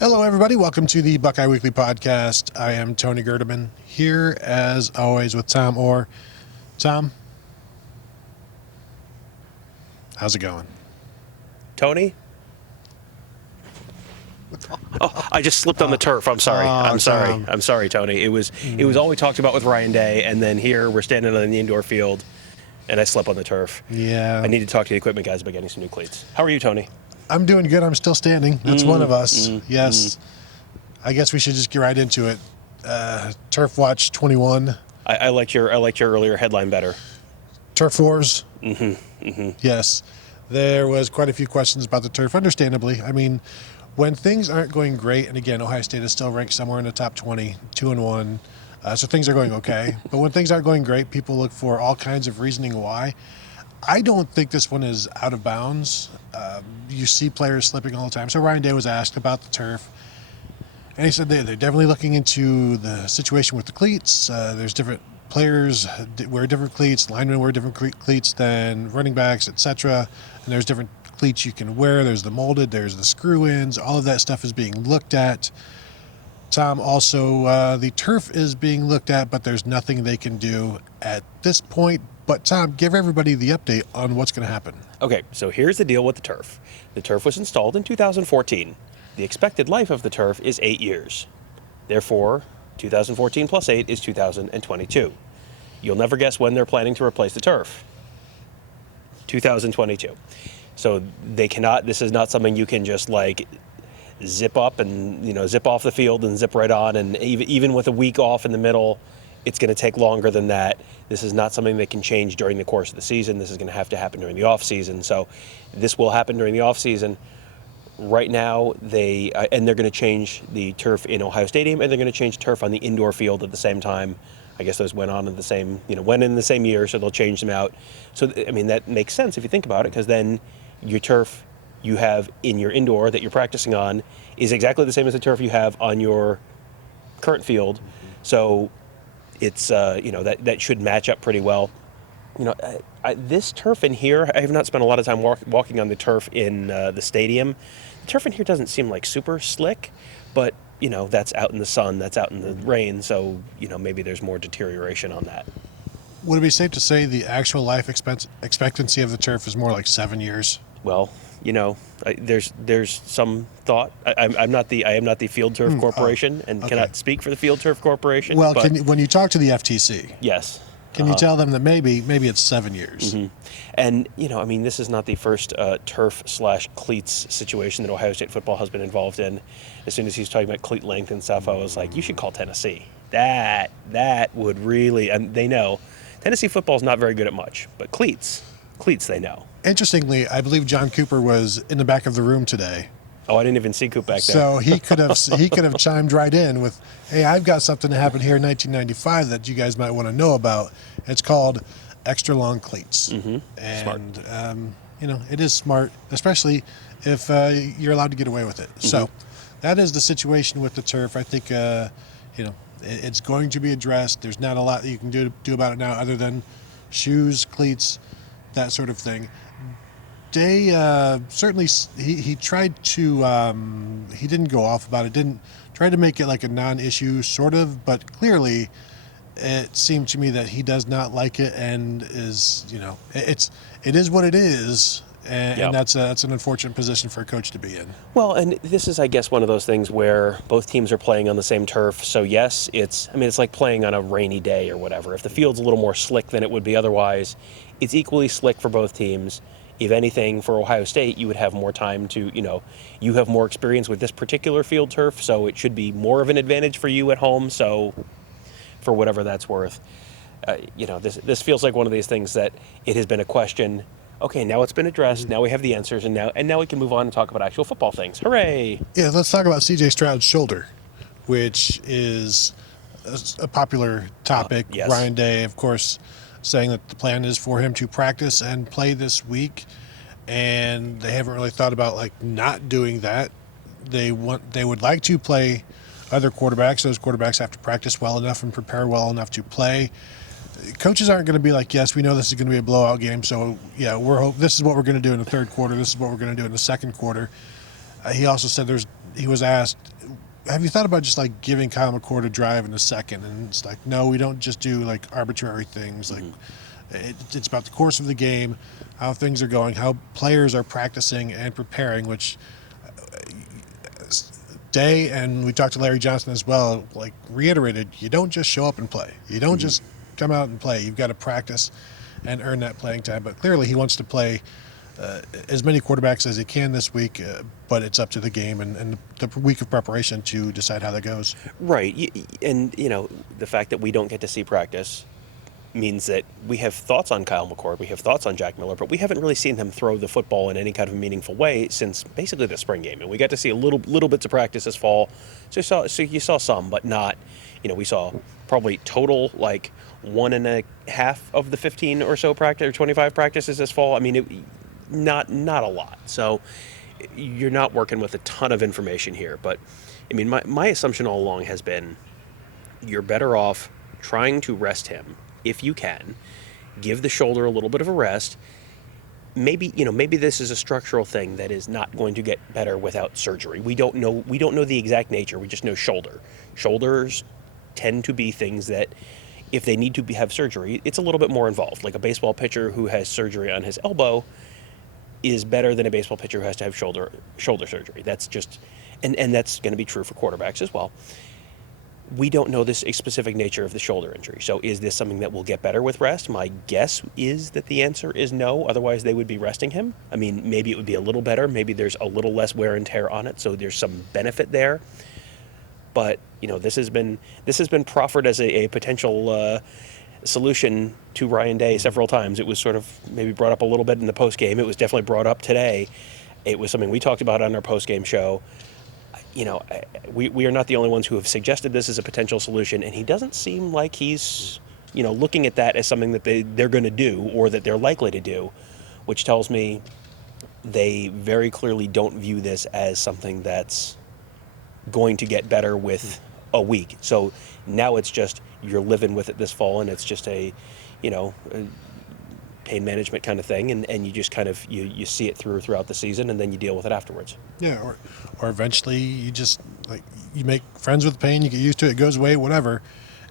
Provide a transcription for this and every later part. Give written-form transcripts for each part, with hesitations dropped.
Hello, everybody. Welcome to the Buckeye Weekly Podcast. I am Tony Gerdeman, here as always with Tom Orr. Tom, how's it going? Tony? Oh, I just slipped on the turf. I'm sorry. I'm sorry. Tom. I'm sorry, Tony. It was all we talked about with Ryan Day, and then here we're standing on the indoor field, and I slept on the turf. Yeah. I need to talk to the equipment guys about getting some new cleats. How are you, Tony? I'm doing good. I'm still standing. That's one of us. Yes. I guess we should just get right into it. Turf Watch 21. I liked your earlier headline better. Turf Wars. Yes. There was quite a few questions about the turf, understandably. I mean, when things aren't going great, and again, Ohio State is still ranked somewhere in the top 20, 2-1, so things are going okay. But when things aren't going great, people look for all kinds of reasoning why. I don't think this one is out of bounds. You see players slipping all the time. So Ryan Day was asked about the turf, and he said they're definitely looking into the situation with the cleats. There's different players wear different cleats, linemen wear different cleats than running backs, etc. And there's different cleats you can wear. There's the molded, there's the screw-ins. All of that stuff is being looked at. Tom, also, the turf is being looked at, but there's nothing they can do at this point. But Tom, give everybody the update on what's going to happen. Okay, so here's the deal with the turf. The turf was installed in 2014. The expected life of the turf is 8 years. Therefore, 2014 plus 8 is 2022. You'll never guess when they're planning to replace the turf. 2022. So they cannot, this is not something you can just like zip up and, zip off the field and zip right on. And even with a week off in the middle, it's going to take longer than that. This is not something that can change during the course of the season. This is going to have to happen during the off season. So this will happen during the off season. Right now, they're going to change the turf in Ohio Stadium, and they're going to change turf on the indoor field at the same time. I guess those went in the same year, so they'll change them out. So, I mean, that makes sense if you think about it, because then your turf you have in your indoor that you're practicing on is exactly the same as the turf you have on your current field. So it's, that should match up pretty well. This turf in here, I have not spent a lot of time walking on the turf in the stadium. The turf in here doesn't seem like super slick, but, that's out in the sun, that's out in the rain, so, maybe there's more deterioration on that. Would it be safe to say the actual life expectancy of the turf is more like 7 years? Well, there's some thought. I am not the Field Turf Corporation and cannot speak for the Field Turf Corporation. Well, when you talk to the FTC, yes. Can you tell them that maybe it's 7 years? And, this is not the first turf/cleats situation that Ohio State football has been involved in. As soon as he was talking about cleat length and stuff, I was like, you should call Tennessee. That would really, and they know, Tennessee football is not very good at much, but cleats they know. Interestingly, I believe John Cooper was in the back of the room today. Oh, I didn't even see Coop back there. So he could have chimed right in with, "Hey, I've got something that happened here in 1995 that you guys might want to know about. It's called extra long cleats." And Smart. it is smart, especially if you're allowed to get away with it. So that is the situation with the turf. I think it's going to be addressed. There's not a lot that you can do about it now, other than shoes, cleats, that sort of thing. Day certainly he tried to he didn't go off about it, didn't try to make it like a non-issue sort of, but clearly it seemed to me that he does not like it, and is it is what it is, and that's an unfortunate position for a coach to be in. Well, and this is, I guess, one of those things where both teams are playing on the same turf. So yes, it's like playing on a rainy day or whatever. If the field's a little more slick than it would be otherwise, it's equally slick for both teams. If anything, for Ohio State, you would have more time to, you have more experience with this particular field turf, so it should be more of an advantage for you at home. So for whatever that's worth, this feels like one of these things that it has been a question. Okay, now it's been addressed. Now we have the answers, and now we can move on and talk about actual football things. Hooray! Yeah, let's talk about C.J. Stroud's shoulder, which is a popular topic. Yes. Ryan Day, of course, saying that the plan is for him to practice and play this week, and they haven't really thought about not doing that. They would like to play other quarterbacks. Those quarterbacks have to practice well enough and prepare well enough to play. Coaches aren't going to be like, yes, we know this is going to be a blowout game, so this is what we're going to do in the third quarter. This is what we're going to do in the second quarter. He also said there's he was asked, have you thought about just like giving Kyle McCord a drive in a second? And it's like, no, we don't just do like arbitrary things. Like it's about the course of the game, how things are going, how players are practicing and preparing, which Day, and we talked to Larry Johnson as well, like reiterated, you don't just show up and play. You don't just come out and play. You've got to practice and earn that playing time. But clearly he wants to play as many quarterbacks as he can this week, but it's up to the game and the week of preparation to decide how that goes. Right. And, the fact that we don't get to see practice means that we have thoughts on Kyle McCord, we have thoughts on Jack Miller, but we haven't really seen him throw the football in any kind of meaningful way since basically the spring game. And we got to see a little bits of practice this fall. So you saw some, but not, we saw probably total like 1.5 of the 15 or so practice or 25 practices this fall. I mean, not a lot. So you're not working with a ton of information here. But I mean, my assumption all along has been you're better off trying to rest him if you can, give the shoulder a little bit of a rest. Maybe this is a structural thing that is not going to get better without surgery. We don't know the exact nature. We just know shoulder. Shoulders tend to be things that if they need to have surgery, it's a little bit more involved. Like a baseball pitcher who has surgery on his elbow is better than a baseball pitcher who has to have shoulder surgery. That's just, and that's going to be true for quarterbacks as well. We don't know a specific nature of the shoulder injury. So is this something that will get better with rest? My guess is that the answer is no. Otherwise, they would be resting him. I mean, maybe it would be a little better. Maybe there's a little less wear and tear on it, so there's some benefit there. But this has been proffered as a potential solution to Ryan Day several times. It was sort of maybe brought up a little bit in the post game. It was definitely brought up today. It was something we talked about on our post game show. We are not the only ones who have suggested this as a potential solution, and he doesn't seem like he's, looking at that as something that they're going to do or that they're likely to do, which tells me they very clearly don't view this as something that's going to get better with a week. So now it's just you're living with it this fall, and it's just a pain management kind of thing, and you just kind of you see it throughout the season, and then you deal with it afterwards. Yeah, or eventually you just you make friends with the pain, you get used to it, it goes away, whatever,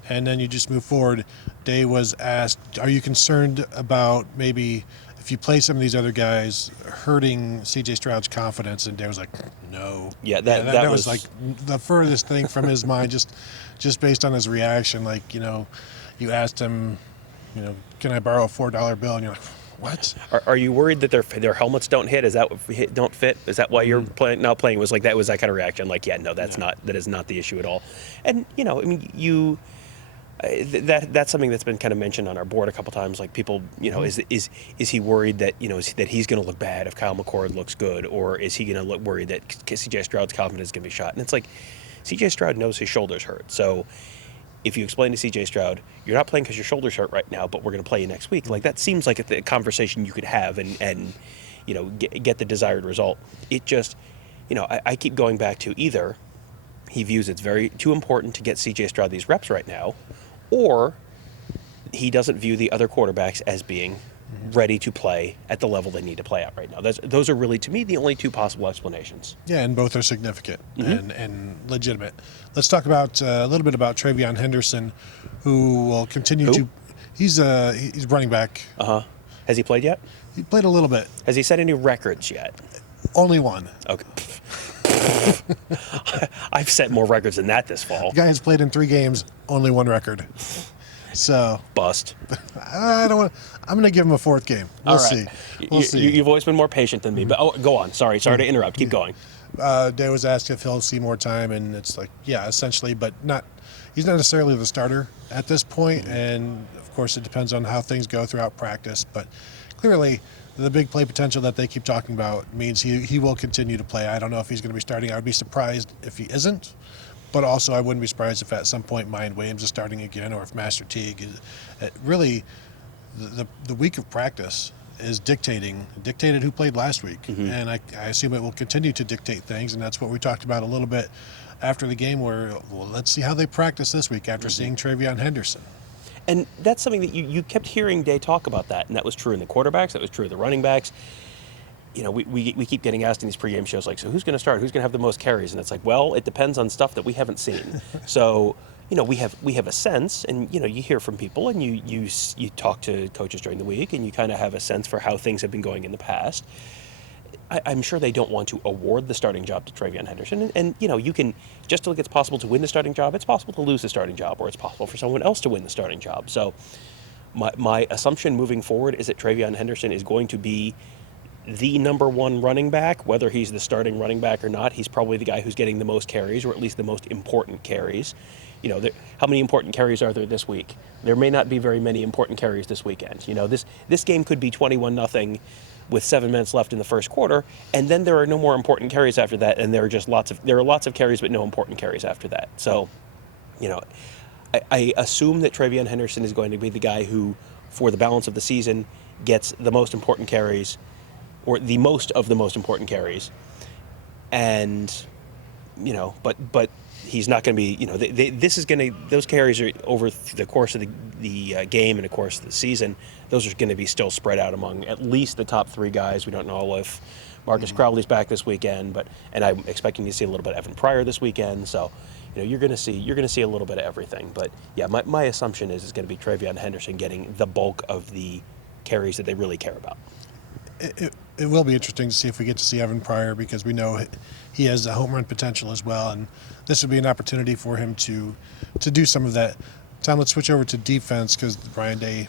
and then you just move forward. Day was asked, are you concerned about maybe if you play some of these other guys hurting CJ Stroud's confidence? And Day was like, no. Yeah, that was like the furthest thing from his mind, just based on his reaction. Like, you asked him, can I borrow a $4 bill? And you're like, what? Are you worried that their helmets don't hit? Don't fit? Is that why you're not playing? Was like that was that kind of reaction? Like, yeah, no, that is not the issue at all. And that's something that's been kind of mentioned on our board a couple times. Like people, is he worried that that he's going to look bad if Kyle McCord looks good, or is he going to look worried that CJ Stroud's confidence is going to be shot? And it's like CJ Stroud knows his shoulders hurt, so. If you explain to CJ Stroud, you're not playing because your shoulder's hurt right now, but we're going to play you next week. Like that seems like a conversation you could have and get the desired result. It just, I keep going back to either he views it's too important to get CJ Stroud these reps right now, or he doesn't view the other quarterbacks as being ready to play at the level they need to play at right now. Those are really, to me, the only two possible explanations. Yeah, and both are significant and legitimate. Let's talk about a little bit about Travion Henderson, who will continue to. He's running back. Has he played yet? He played a little bit. Has he set any records yet? Only one. Okay. I've set more records than that this fall. The guy has played in 3 games, only 1 record. So bust. I don't want. I'm going to give him a 4th game. We'll see. We'll see. You've always been more patient than me, but go on. Sorry to interrupt. Keep going. Day was asked if he'll see more time, and it's like, yeah, essentially, but not. He's not necessarily the starter at this point, and of course, it depends on how things go throughout practice. But clearly, the big play potential that they keep talking about means he will continue to play. I don't know if he's going to be starting. I would be surprised if he isn't. But also, I wouldn't be surprised if at some point Mayan Williams is starting again, or if Master Teague is. Really, the week of practice is dictated who played last week. And I assume it will continue to dictate things, and that's what we talked about a little bit after the game, where, well, let's see how they practice this week after seeing Travion Henderson. And that's something that you kept hearing Day talk about that, and that was true in the quarterbacks, that was true of the running backs. we keep getting asked in these pregame shows, like, so who's going to start? Who's going to have the most carries? And it's like, well, it depends on stuff that we haven't seen. So, we have a sense, and, you hear from people, and you talk to coaches during the week, and you kind of have a sense for how things have been going in the past. I'm sure they don't want to award the starting job to TreVeyon Henderson. And you can, just like it's possible to win the starting job, it's possible to lose the starting job, or it's possible for someone else to win the starting job. So my assumption moving forward is that TreVeyon Henderson is going to be the number one running back. Whether he's the starting running back or not, he's probably the guy who's getting the most carries, or at least the most important carries. How many important carries are there this week? There may not be very many important carries this weekend. This game could be 21-0 with 7 minutes left in the first quarter, and then there are no more important carries after that, and there are lots of carries but no important carries after that. So, I assume that TreVeyon Henderson is going to be the guy who, for the balance of the season, gets the most important carries, or the most of the most important carries, and but he's not going to be, those carries are over the course of the game and the course of the season. Those are going to be still spread out among at least the top 3 guys. We don't know if Marcus Crowley's back this weekend, and I'm expecting to see a little bit of Evan Pryor this weekend. So, you're going to see a little bit of everything. But yeah, my assumption is it's going to be TreVeyon Henderson getting the bulk of the carries that they really care about. It will be interesting to see if we get to see Evan Pryor, because we know he has a home run potential as well, and this would be an opportunity for him to do some of that. Tom, let's switch over to defense, because Brian Day,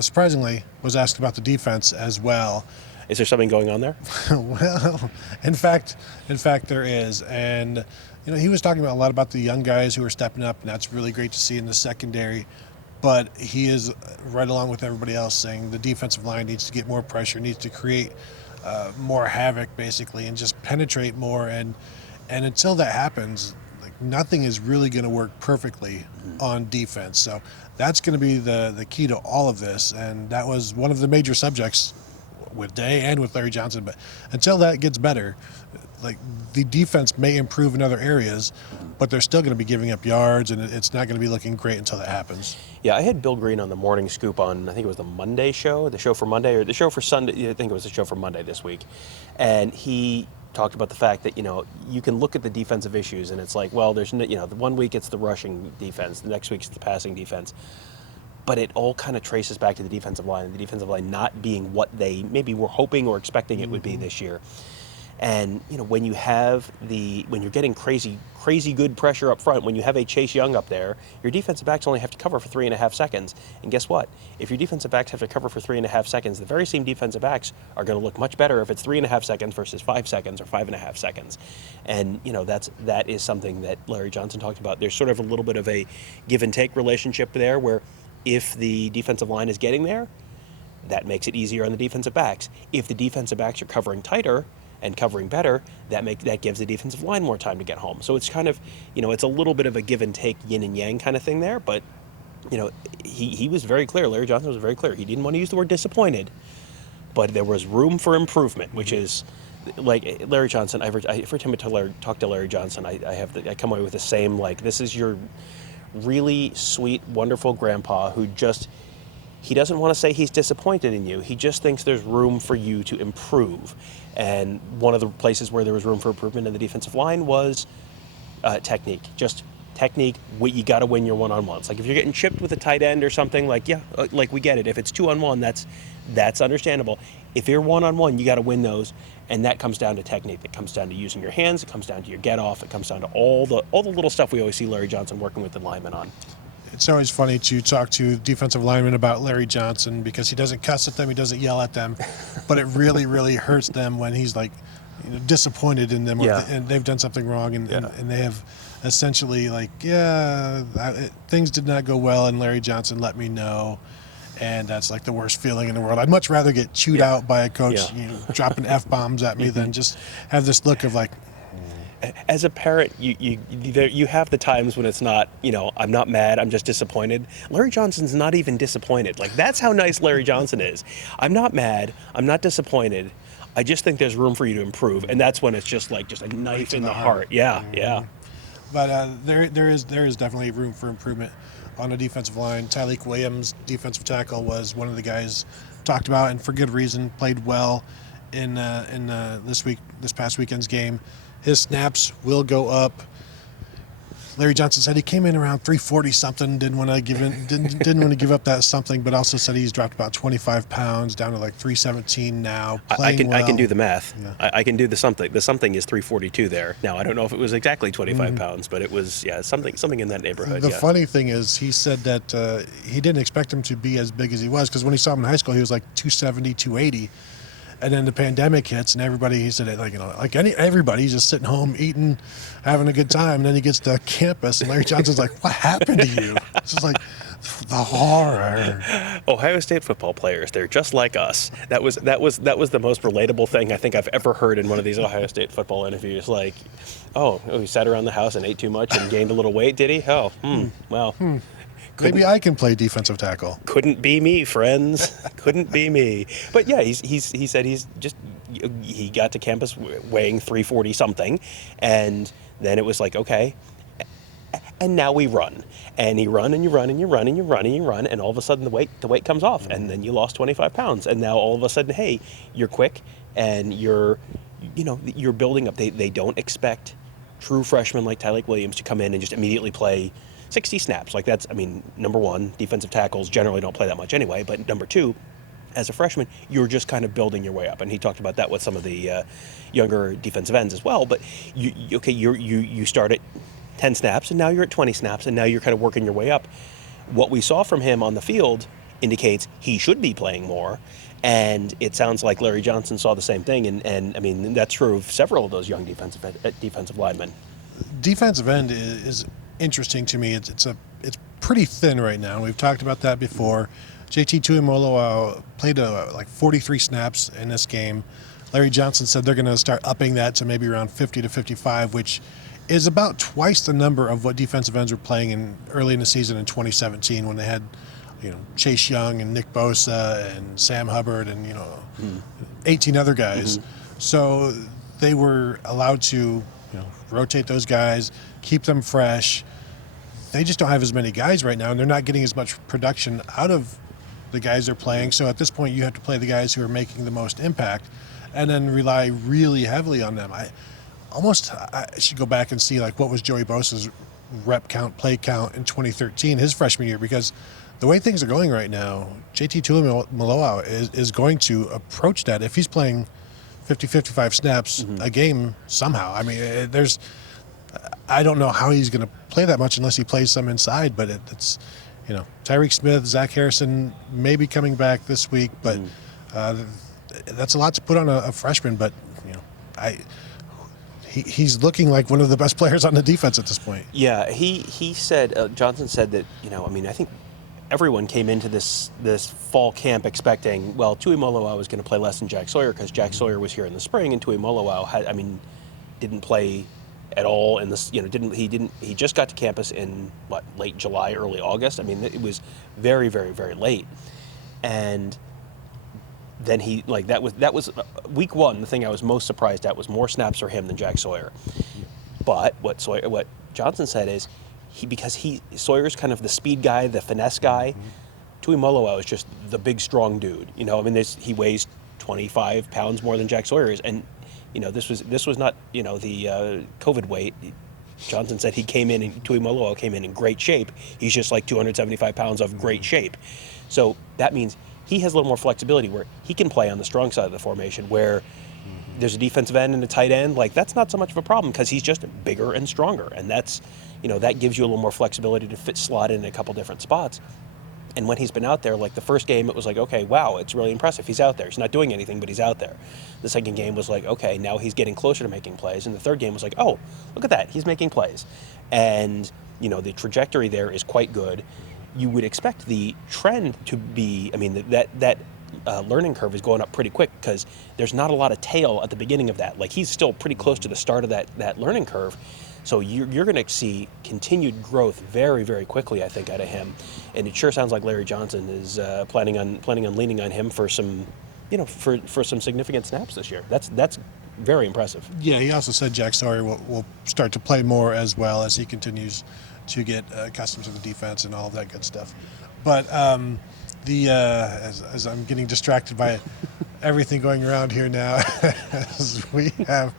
surprisingly, was asked about the defense as well. Is there something going on there? Well, in fact, there is, and he was talking a lot about the young guys who are stepping up, and that's really great to see in the secondary. But he is right along with everybody else saying the defensive line needs to get more pressure, needs to create more havoc, basically, and just penetrate more. And until that happens, nothing is really going to work perfectly on defense. So that's going to be the key to all of this. And that was one of the major subjects with Day and with Larry Johnson. But until that gets better, the defense may improve in other areas, but they're still going to be giving up yards, and it's not going to be looking great until that happens. Yeah, I had Bill Green on the morning scoop on, I think it was the Monday show, the show for Monday, or the show for Sunday. I think it was the show for Monday this week. And he talked about the fact that, you can look at the defensive issues, and it's like, well, there's, the 1 week it's the rushing defense, the next week it's the passing defense. But it all kind of traces back to the defensive line, and the defensive line not being what they maybe were hoping or expecting it would be this year. And when you're getting crazy good pressure up front, when you have a Chase Young up there, your defensive backs only have to cover for 3.5 seconds. And guess what? If your defensive backs have to cover for 3.5 seconds, the very same defensive backs are going to look much better if it's 3.5 seconds versus 5 seconds or 5.5 seconds. And that is something that Larry Johnson talked about. There's sort of a little bit of a give and take relationship there, where if the defensive line is getting there, that makes it easier on the defensive backs. If the defensive backs are covering tighter and covering better, that gives the defensive line more time to get home. So it's kind of, it's a little bit of a give and take, yin and yang kind of thing there. But, he was very clear. Larry Johnson was very clear. He didn't want to use the word disappointed, but there was room for improvement, which is like Larry Johnson. Every time I talk to Larry Johnson, I come away with the same, this is your really sweet, wonderful grandpa who he doesn't want to say he's disappointed in you. He just thinks there's room for you to improve. And one of the places where there was room for improvement in the defensive line was technique. Just technique. You got to win your one-on-ones. If you're getting chipped with a tight end or something, we get it. If it's 2-on-1, that's understandable. If you're 1-on-1, you got to win those, and that comes down to technique. It comes down to using your hands. It comes down to your get-off. It comes down to all the little stuff we always see Larry Johnson working with the linemen on. It's always funny to talk to defensive linemen about Larry Johnson, because he doesn't cuss at them, he doesn't yell at them, but it really, really hurts them when he's disappointed in them, and they've done something wrong, and they have essentially things did not go well, and Larry Johnson let me know, and that's the worst feeling in the world. I'd much rather get chewed out by a coach, dropping F-bombs at me than just have this look of as a parent, you have the times when it's not, I'm not mad, I'm just disappointed. Larry Johnson's not even disappointed. That's how nice Larry Johnson is. I'm not mad, I'm not disappointed. I just think there's room for you to improve, and that's when it's just a knife in the heart. Yeah. But there is definitely room for improvement on the defensive line. Tyleik Williams, defensive tackle, was one of the guys talked about, and for good reason, played well. in this past weekend's game. His snaps will go up. Larry Johnson said he came in around 340 something. Didn't want to give up that something, but also said he's dropped about 25 pounds down to like 317 now. I can well. do the math. Yeah. I can do the something. The something is 342 there. Now I don't know if it was exactly 25 pounds, but it was something in that neighborhood. The funny thing is, he said that he didn't expect him to be as big as he was, because when he saw him in high school, he was like 270, 280. And then the pandemic hits, and everybody, he said, everybody's just sitting home eating, having a good time. And then he gets to campus, and Larry Johnson's like, "What happened to you?" It's just like the horror. Ohio State football players—they're just like us. That was the most relatable thing I think I've ever heard in one of these Ohio State football interviews. Like, he sat around the house and ate too much and gained a little weight, did he? Well. Maybe I can play defensive tackle. Couldn't be me, friends. Couldn't be me. But yeah, he said he got to campus weighing 340 something, and then it was like, okay, and now we run, and you run and you run and you run and you run and you run, and all of a sudden the weight comes off, and then you lost 25 pounds, and now all of a sudden, hey, you're quick and you're building up. They don't expect true freshmen like Tyleik Williams to come in and just immediately play 60 snaps. Like, that's, number one, defensive tackles generally don't play that much anyway, but number two, as a freshman, you're just kind of building your way up. And he talked about that with some of the younger defensive ends as well. But you start at 10 snaps, and now you're at 20 snaps, and now you're kind of working your way up. What we saw from him on the field indicates he should be playing more, and it sounds like Larry Johnson saw the same thing, and that's true of several of those young defensive linemen. Defensive end is interesting to me. It's pretty thin right now. We've talked about that before. JT Tuimoloau played like 43 snaps in this game. Larry Johnson said they're going to start upping that to maybe around 50 to 55, which is about twice the number of what defensive ends were playing early in the season in 2017, when they had Chase Young and Nick Bosa and Sam Hubbard and 18 other guys. So they were allowed to rotate those guys, keep them fresh. They just don't have as many guys right now, and they're not getting as much production out of the guys they're playing. So at this point, you have to play the guys who are making the most impact, and then rely really heavily on them. I should go back and see what was Joey Bosa's rep count, play count in 2013, his freshman year, because the way things are going right now, JT Tuimoloau is going to approach that if he's playing 50, 55 snaps a game somehow. I don't know how he's going to play that much unless he plays some inside, but it's Tyreek Smith, Zach Harrison may be coming back this week, but that's a lot to put on a freshman. But he's looking like one of the best players on the defense at this point. Yeah, he said, Johnson said that I think everyone came into this fall camp expecting, well, Tuimoloau was going to play less than Jack Sawyer because Jack Sawyer was here in the spring, and Tuimoloau didn't play at all in this. He just got to campus in late July, early August. It was very, very, very late, and then that was week one. The thing I was most surprised at was more snaps for him than Jack Sawyer. But what Johnson said is, because Sawyer's kind of the speed guy, the finesse guy. Tuimoloau is just the big, strong dude. He weighs 25 pounds more than Jack Sawyer is, and this was not the COVID weight. Johnson said Tuimoloau came in great shape. He's just like 275 pounds of great shape. So that means he has a little more flexibility where he can play on the strong side of the formation, where there's a defensive end and a tight end. That's not so much of a problem because he's just bigger and stronger, and that's that gives you a little more flexibility to slot in a couple different spots. And when he's been out there, the first game, it was like, okay, wow, it's really impressive. He's out there. He's not doing anything, but he's out there. The second game was like, okay, now he's getting closer to making plays. And the third game was like, oh, look at that. He's making plays. And, the trajectory there is quite good. You would expect the trend to be, that learning curve is going up pretty quick because there's not a lot of tail at the beginning of that. He's still pretty close to the start of that learning curve. So you're going to see continued growth very, very quickly, I think, out of him. And it sure sounds like Larry Johnson is planning on leaning on him for some, for some significant snaps this year. That's very impressive. Yeah, he also said Jack Sawyer will start to play more as well as he continues to get accustomed to the defense and all of that good stuff. But as I'm getting distracted by everything going around here now. As we have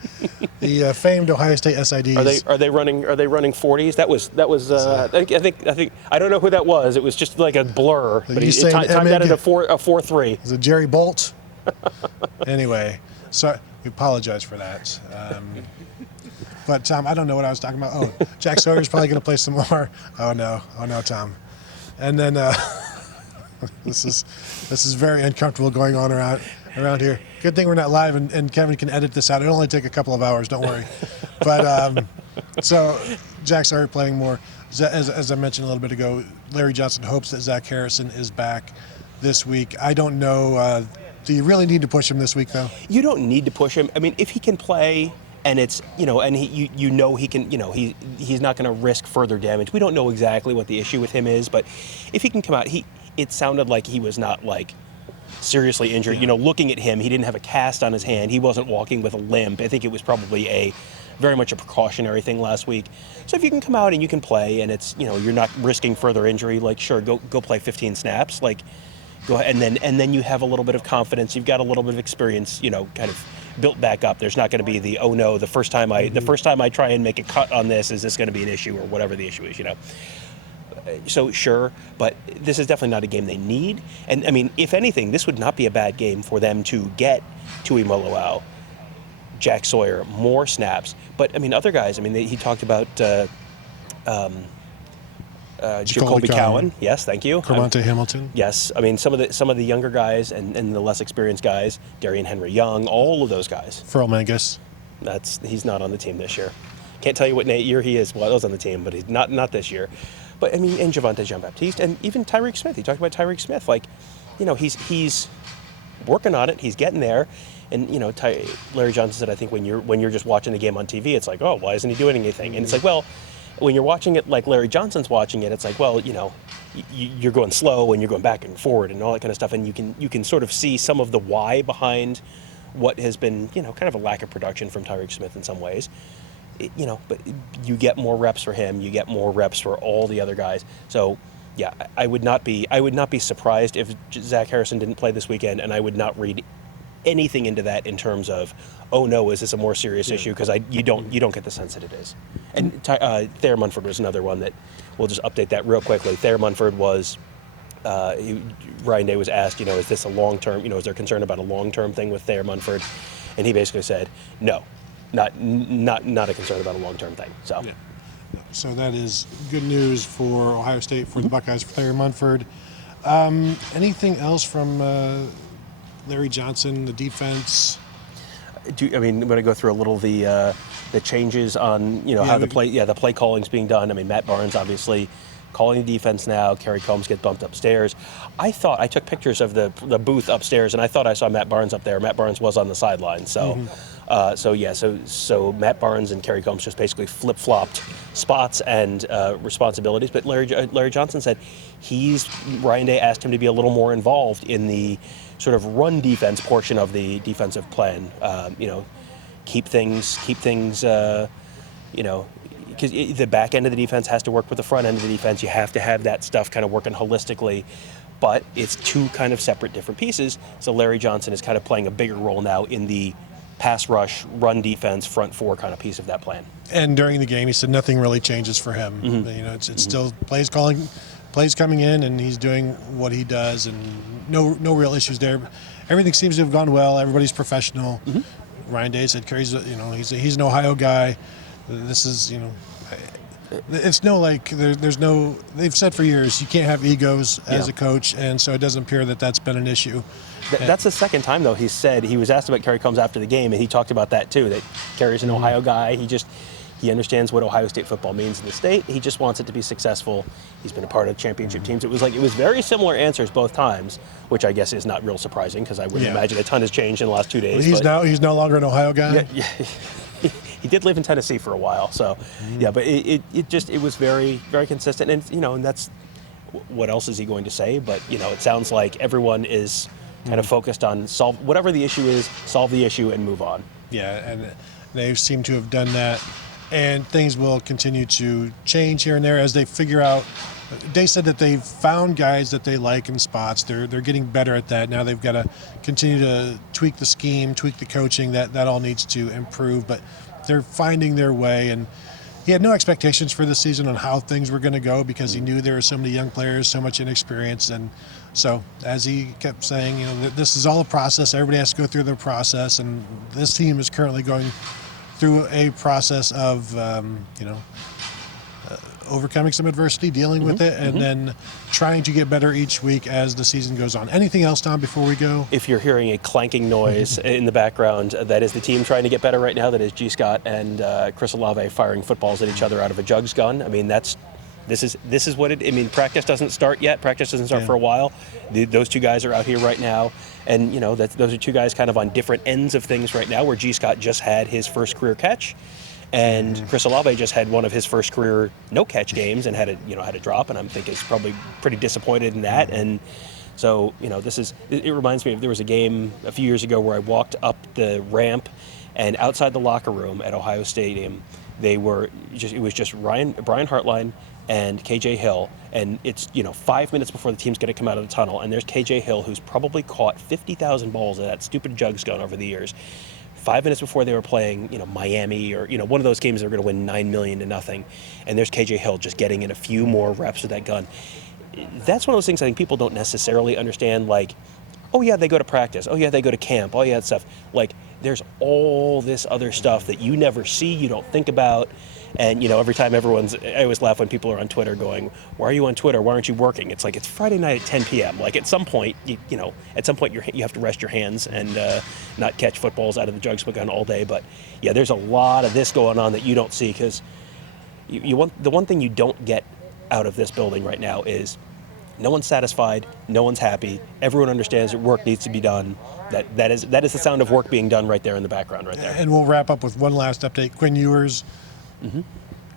the famed Ohio State SIDs. Are they running 40s? That was I think I don't know who that was. It was just like a blur. But he timed that at a 4.3. Is it Jerry Bolt? Anyway, so we apologize for that. But Tom, I don't know what I was talking about. Oh, Jack Sawyer's probably going to play some more. Oh no, Tom. And then this is very uncomfortable going on around here. Good thing we're not live, and Kevin can edit this out. It'll only take a couple of hours. Don't worry. But so Jack Sawyer playing more. As I mentioned a little bit ago, Larry Johnson hopes that Zach Harrison is back this week. I don't know. Do you really need to push him this week, though? You don't need to push him. I mean, if he can play. And it's, and he can, he's not going to risk further damage. We don't know exactly what the issue with him is, but if he can come out, it sounded like he was not like seriously injured. Looking at him, he didn't have a cast on his hand. He wasn't walking with a limp. I think it was probably very much a precautionary thing last week. So if you can come out and you can play, and it's, you're not risking further injury, like sure, go play 15 snaps, like go ahead, and then you have a little bit of confidence. You've got a little bit of experience, kind of built back up. There's not going to be the oh no, the first time I try and make a cut on this, is this going to be an issue or whatever the issue is, So sure, but this is definitely not a game they need. And I mean, if anything, this would not be a bad game for them to get Tuimoloau, Jack Sawyer, more snaps. But I mean, other guys. I mean, he talked about Jacoby Cowan. Yes, thank you. Kermonte Hamilton. Yes, I mean some of the younger guys and the less experienced guys, Darian Henry Young, all of those guys. Ferrell Mangus. He's not on the team this year. Can't tell you what year he is. Well, I was on the team, but he's not this year. But I mean, and Javonte Jean-Baptiste, and even Tyreek Smith. He talked about Tyreek Smith. Like, he's working on it. He's getting there. And Larry Johnson said, I think when you're just watching the game on TV, it's like, oh, why isn't he doing anything? And it's like, well, when you're watching it like Larry Johnson's watching it, it's like, well, you're going slow and you're going back and forward and all that kind of stuff, and you can sort of see some of the why behind what has been, kind of a lack of production from Tyreek Smith in some ways. But you get more reps for him, you get more reps for all the other guys. So, yeah, I would not be surprised if Zach Harrison didn't play this weekend, and I would not read anything into that in terms of, oh no, is this a more serious issue? Because you don't get the sense that it is. And Thayer Munford was another one that we'll just update that real quickly. Thayer Munford was Ryan Day was asked, is this a long term? Is there concern about a long term thing with Thayer Munford? And he basically said, no, not a concern about a long term thing. So. Yeah. So that is good news for Ohio State, for the Buckeyes, for Thayer Munford. Anything else from Larry Johnson, the defense? I'm going to go through a little the changes on how the play calling's being done. I mean, Matt Barnes obviously calling the defense now. Kerry Combs gets bumped upstairs. I took pictures of the booth upstairs, and I thought I saw Matt Barnes up there. Matt Barnes was on the sideline, so. So Matt Barnes and Kerry Combs just basically flip-flopped spots and responsibilities. But Larry Johnson said Ryan Day asked him to be a little more involved in the sort of run defense portion of the defensive plan. Keep things. Because the back end of the defense has to work with the front end of the defense. You have to have that stuff kind of working holistically. But it's two kind of separate, different pieces. So Larry Johnson is kind of playing a bigger role now in the pass rush, run defense, front four kind of piece of that plan. And during the game, he said nothing really changes for him. Mm-hmm. It's still plays coming in, and he's doing what he does, and no real issues there. Everything seems to have gone well. Everybody's professional. Mm-hmm. Ryan Day said Kerry's, he's an Ohio guy. This is, it's no like there's no. They've said for years you can't have egos as a coach, and so it doesn't appear that that's been an issue. That's the second time, though, he said he was asked about Kerry Combs after the game, and he talked about that too. That Kerry's an Ohio guy. He understands what Ohio State football means in the state. He just wants it to be successful. He's been a part of championship teams. It was very similar answers both times, which I guess is not real surprising because I wouldn't imagine a ton has changed in the last 2 days. He's no longer an Ohio guy. Yeah. He did live in Tennessee for a while, so but it was very, very consistent, and that's what else is he going to say? But it sounds like everyone is kind of focused on solve whatever the issue is, solve the issue and move on. Yeah, and they seem to have done that. and things will continue to change here and there as they figure out. They said that they've found guys that they like in spots. They're getting better at that. Now they've got to continue to tweak the scheme, tweak the coaching. That all needs to improve, but they're finding their way. And he had no expectations for the season on how things were going to go because he knew there were so many young players, so much inexperience. And so, as he kept saying, this is all a process. Everybody has to go through the process, and this team is currently going through a process of, overcoming some adversity, dealing with it, and then trying to get better each week as the season goes on. Anything else, Tom, before we go? If you're hearing a clanking noise in the background, that is the team trying to get better right now. That is G. Scott and Chris Olave firing footballs at each other out of a jugs gun. I mean, this is what it. I mean, practice doesn't start yet. Practice doesn't start for a while. Those two guys are out here right now, and those are two guys kind of on different ends of things right now. Where G. Scott just had his first career catch. And Chris Olave just had one of his first career no-catch games and had a drop, and I think is probably pretty disappointed in that. And so, it reminds me of there was a game a few years ago where I walked up the ramp, and outside the locker room at Ohio Stadium, it was just Brian Hartline and KJ Hill, and it's 5 minutes before the team's going to come out of the tunnel, and there's KJ Hill, who's probably caught 50,000 balls of that stupid jugs gun over the years. 5 minutes before they were playing, Miami or, one of those games that were going to win $9 million to nothing. And there's KJ Hill just getting in a few more reps with that gun. That's one of those things I think people don't necessarily understand. Like, oh yeah, they go to practice. Oh yeah, they go to camp. Oh yeah, that stuff. Like, there's all this other stuff that you never see, you don't think about. And, every time I always laugh when people are on Twitter going, why are you on Twitter? Why aren't you working? It's like, it's Friday night at 10 p.m. Like, at some point, you have to rest your hands and not catch footballs out of the jugs gun all day. But, yeah, there's a lot of this going on that you don't see because the one thing you don't get out of this building right now is no one's satisfied, no one's happy, everyone understands that work needs to be done. That is the sound of work being done right there in the background right there. And we'll wrap up with one last update. Quinn Ewers,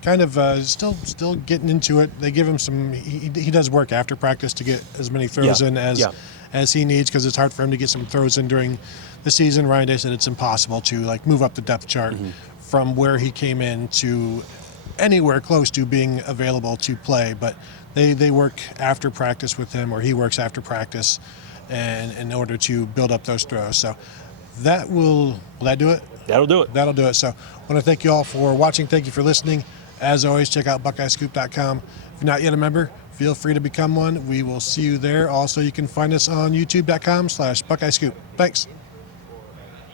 kind of still getting into it. They give him some. He does work after practice to get as many throws in as he needs because it's hard for him to get some throws in during the season. Ryan Day said it's impossible to move up the depth chart from where he came in to anywhere close to being available to play. But they work after practice with him, or he works after practice, and in order to build up those throws. So will that do it? That'll do it. That'll do it. So I want to thank you all for watching. Thank you for listening. As always, check out BuckeyeScoop.com. If you're not yet a member, feel free to become one. We will see you there. Also, you can find us on YouTube.com/BuckeyeScoop. Thanks.